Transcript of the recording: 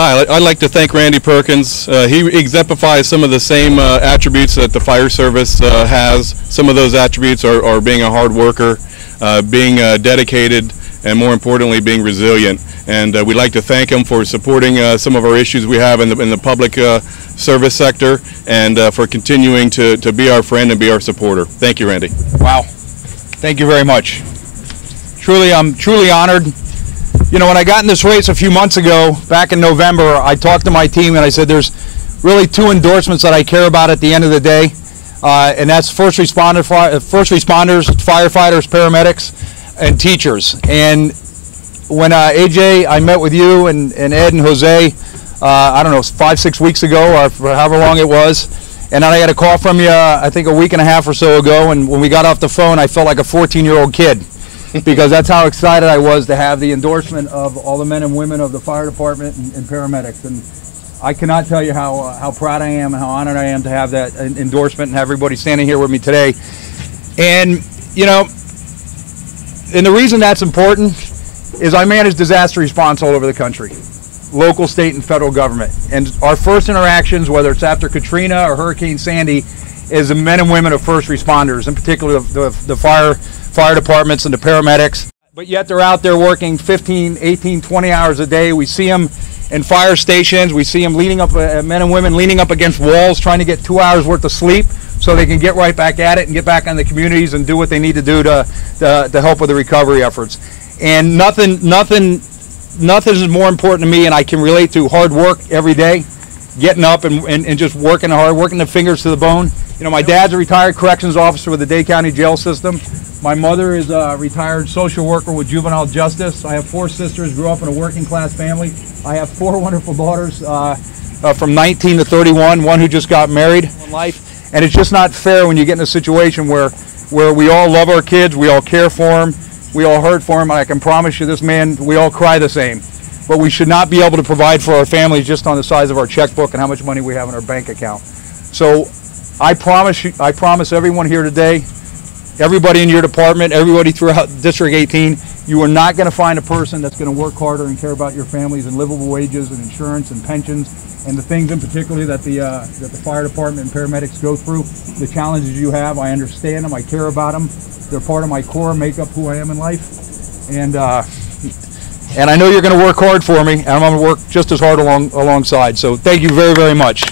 Hi, I'd like to thank Randy Perkins. He exemplifies some of the same attributes that the fire service has. Some of those attributes are being a hard worker, being dedicated, and more importantly, being resilient. And we'd like to thank him for supporting some of our issues we have in the public service sector, and for continuing to be our friend and be our supporter. Thank you, Randy. Wow. Thank you very much. I'm truly honored. You know, when I got in this race a few months ago, back in November, I talked to my team and I said there's really two endorsements that I care about at the end of the day, and that's first responders, firefighters, paramedics, and teachers. And when AJ, I met with you and Ed and Jose, I don't know, 5-6 weeks ago, or however long it was, and then I got a call from you, I think a week and a half or so ago, and when we got off the phone, I felt like a 14-year-old kid. Because that's how excited I was to have the endorsement of all the men and women of the fire department and paramedics. And I cannot tell you how proud I am and how honored I am to have that endorsement and have everybody standing here with me today. And, you know, and the reason that's important is I manage disaster response all over the country, local, state, and federal government. And our first interactions, whether it's after Katrina or Hurricane Sandy, is the men and women of first responders, in particular the fire departments and the paramedics. But yet they're out there working 15, 18, 20 hours a day. We see them in fire stations. We see them leaning up, men and women leaning up against walls, trying to get 2 hours worth of sleep so they can get right back at it and get back on the communities and do what they need to do to help with the recovery efforts. And nothing is more important to me, and I can relate to hard work every day, getting up and just working hard, working the fingers to the bone. You know, my dad's a retired corrections officer with the Dade County Jail System. My mother is a retired social worker with juvenile justice. I have 4 sisters, grew up in a working class family. I have 4 wonderful daughters from 19 to 31, one who just got married in life. And it's just not fair when you get in a situation where we all love our kids, we all care for them, we all hurt for them. And I can promise you this man, we all cry the same. But we should not be able to provide for our families just on the size of our checkbook and how much money we have in our bank account. So I promise everyone here today, everybody in your department, everybody throughout District 18, you are not going to find a person that's going to work harder and care about your families and livable wages and insurance and pensions and the things in particular that the fire department and paramedics go through, the challenges you have. I understand them. I care about them. They're part of my core, make up who I am in life. And I know you're going to work hard for me, and I'm going to work just as hard alongside. So thank you very, very much.